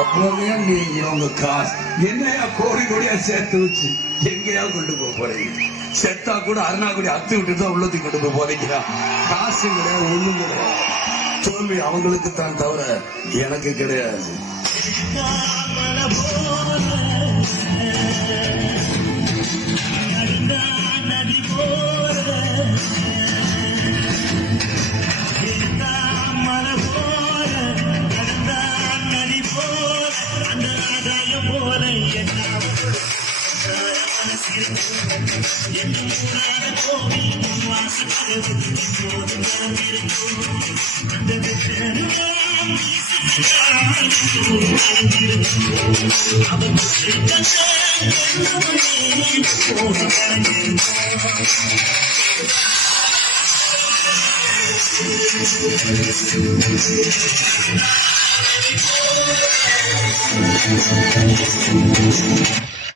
அப்பவே நீங்க உங்க காசு என்னையா கோடி கோடியா சேர்த்து வச்சு எங்கேயா கொண்டு போக போறீங்க? செத்தா கூட அருணாக்குடி அத்து விட்டு தான் உள்ளத்துக்கு கொண்டு போய் போதைக்கிறான். காசு கிடையாது, ஒண்ணும் கிடையாது. தோல்வி அவங்களுக்கு தான் தவிர எனக்கு கிடையாது.